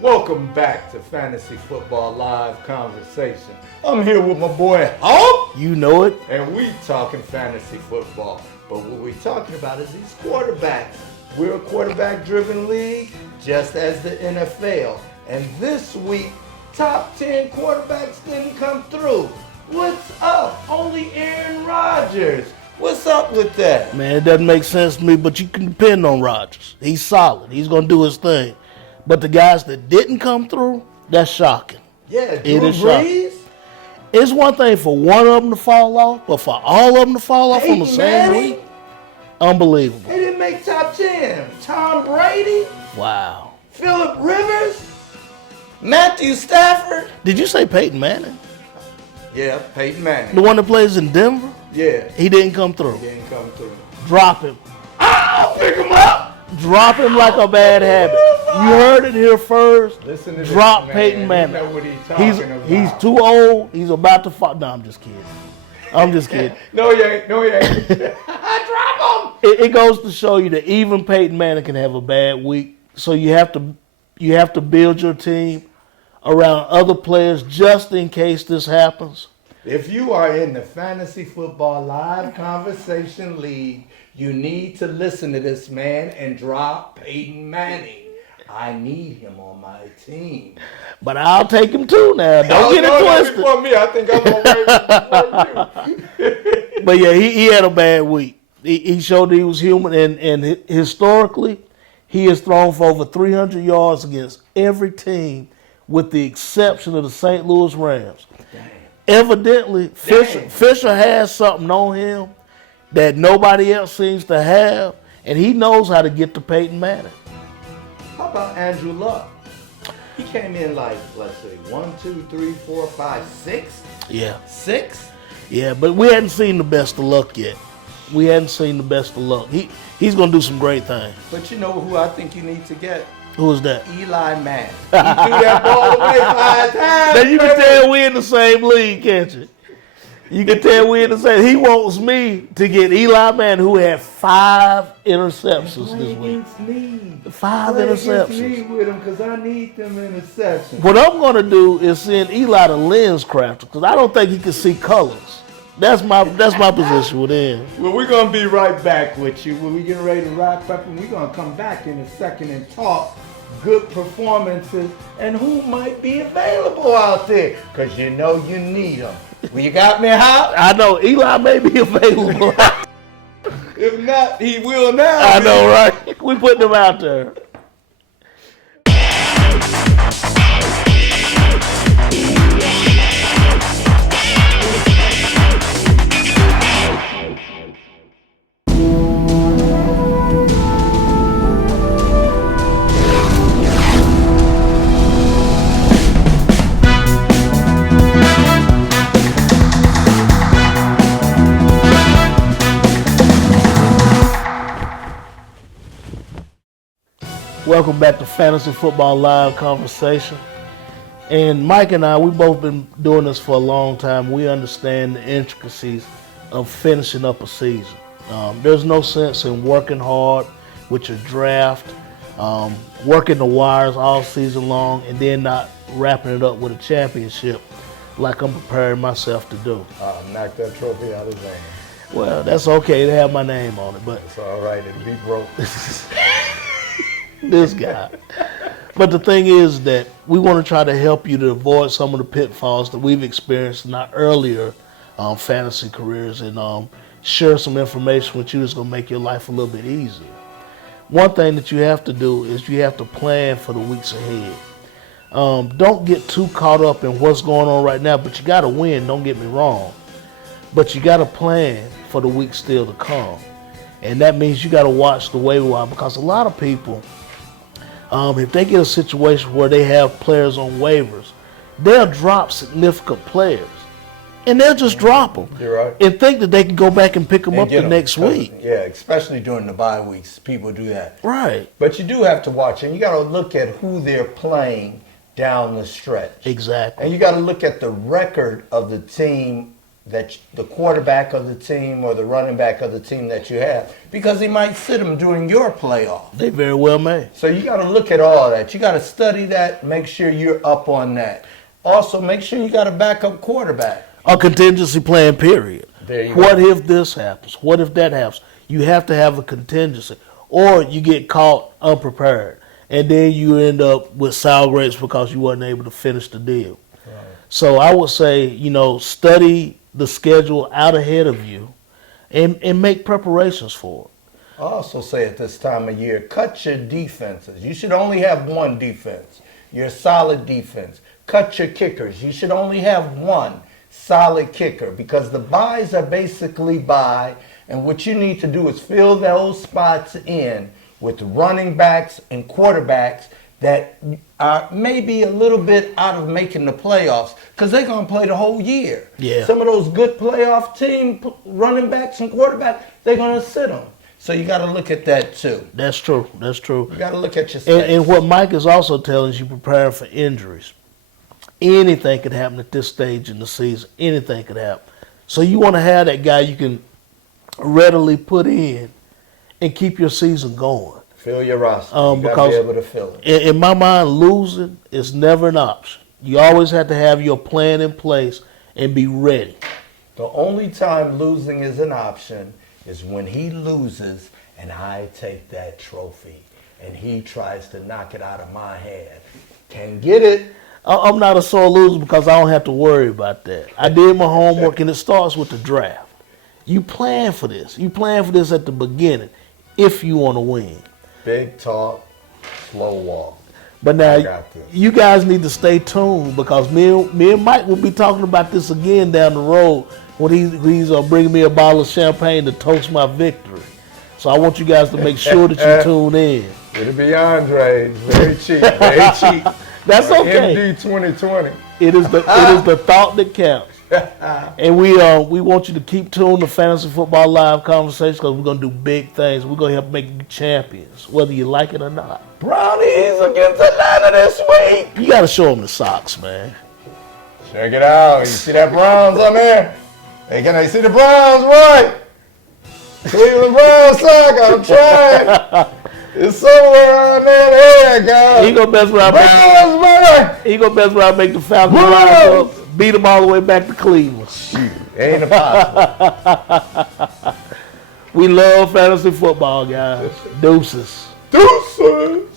Welcome back to Fantasy Football Live Conversation. I'm here with my boy Hope. You know it. And we talking fantasy football. But what we're talking about is these quarterbacks. We're a quarterback-driven league, just as the NFL. And this week, top 10 quarterbacks didn't come through. What's up? Only Aaron Rodgers. What's up with that? Man, it doesn't make sense to me, but you can depend on Rodgers. He's solid. He's going to do his thing. But the guys that didn't come through, that's shocking. Yeah, Drew Brees. It's one thing for one of them to fall off, but for all of them to fall off on the same week, unbelievable. They didn't make top 10. Tom Brady. Wow. Phillip Rivers. Matthew Stafford. Did you say Peyton Manning? Yeah, Peyton Manning. The one that plays in Denver? Yeah. He didn't come through. He didn't come through. Drop him. I'll pick him up. Drop him like a bad habit. You heard it here first. Listen to Drop this, Peyton Manning. You know what he's talking about. He's too old. He's about to fall. No, I'm just kidding. I'm just kidding. No, he ain't. No, he ain't. Drop him. It goes to show you that even Peyton Manning can have a bad week. So you have to build your team around other players just in case this happens. If you are in the Fantasy Football Live Conversation League, you need to listen to this man and drop Peyton Manning. I need him on my team. But I'll take him too now. Don't get it twisted. Before me, I think I'm going to before you. But yeah, he had a bad week. He showed that he was human, and historically, he has thrown for over 300 yards against every team with the exception of the St. Louis Rams. Damn. Evidently, Fisher has something on him that nobody else seems to have, and he knows how to get to Peyton Manning. How about Andrew Luck? He came in like, let's see, 1, 2, 3, 4, 5, 6? Yeah. 6? Yeah, but we hadn't seen the best of luck yet. We hadn't seen the best of luck. He's going to do some great things. But you know who I think you need to get? Who is that? Eli Manning. He threw that ball away 5 times. Now you can tell we're in the same league, can't you? You can tell we're in the same. He wants me to get Eli Manning, who had 5 interceptions this week. Me. 5 Play interceptions. Me with him because I need them interceptions. What I'm going to do is send Eli to lens crafter because I don't think he can see colors. That's my position with him. Well, we're going to be right back with you. When we get ready to wrap up, and we're going to come back in a second and talk good performances and who might be available out there. Because you know you need them. Well, you got me, Hop? I know Eli may be available. If not, he will now. I know, right? We putting him out there. Welcome back to Fantasy Football Live Conversation. And Mike and I, we've both been doing this for a long time. We understand the intricacies of finishing up a season. There's no sense in working hard with your draft, working the wires all season long, and then not wrapping it up with a championship like I'm preparing myself to do. Knock that trophy out of his hand. Well, that's okay to have my name on it, but It's all right. It'll be broke. this guy. But the thing is that we want to try to help you to avoid some of the pitfalls that we've experienced in our earlier fantasy careers and share some information with you that's going to make your life a little bit easier. One thing that you have to do is you have to plan for the weeks ahead. Don't get too caught up in what's going on right now, but you got to win, don't get me wrong. But you got to plan for the weeks still to come. And that means you got to watch the waiver wire because a lot of people, if they get a situation where they have players on waivers, they'll drop significant players. And they'll just drop them. You're right. And think that they can go back and pick them up the next week. Yeah, especially during the bye weeks, people do that. Right. But you do have to watch, and you got to look at who they're playing down the stretch. Exactly. And you got to look at the record of the team that the quarterback of the team or the running back of the team that you have, because he might sit him during your playoff. They very well may. So you got to look at all that. You got to study that, make sure you're up on that. Also, make sure you got a backup quarterback. A contingency plan, period. There you What go. if this happens? What if that happens? You have to have a contingency. Or you get caught unprepared, and then you end up with sour grapes because you wasn't able to finish the deal. Right. So I would say, study the schedule out ahead of you and make preparations for it. I also say at this time of year, cut your defenses. You should only have one defense, your solid defense. Cut your kickers. You should only have one solid kicker, because the buys are basically buy, and what you need to do is fill those spots in with running backs and quarterbacks that are maybe a little bit out of making the playoffs, because they're going to play the whole year. Yeah. Some of those good playoff team running backs and quarterbacks, they're going to sit them. So you got to look at that too. That's true. That's true. You got to look at your And what Mike is also telling you, preparing for injuries. Anything could happen at this stage in the season. Anything could happen. So you want to have that guy you can readily put in and keep your season going. Fill your roster. You got to be able to fill it. In my mind, losing is never an option. You always have to have your plan in place and be ready. The only time losing is an option is when he loses and I take that trophy and he tries to knock it out of my hand. Can't get it. I'm not a sore loser because I don't have to worry about that. I did my homework, and it starts with the draft. You plan for this. You plan for this at the beginning if you want to win. Big talk, slow walk. But I now, got this. you guys need to stay tuned, because me and Mike will be talking about this again down the road when he's bringing me a bottle of champagne to toast my victory. So I want you guys to make sure that you tune in. It'll be Andre. Very cheap. Very cheap. That's okay. MD 2020. It is the thought that counts. And we want you to keep tuned to Fantasy Football Live Conversations, because we're going to do big things. We're going to help make you champions, whether you like it or not. Brownies against Atlanta this week. You got to show them the socks, man. Check it out. You see that Browns on there? Hey, can I see the Browns, right? Cleveland Browns sock. I'm trying. It's somewhere on there, guys. He gonna best where I make the Falcons rise up, beat them all the way back to Cleveland. Shoot, ain't impossible. We love fantasy football, guys. Deuces. Deuces.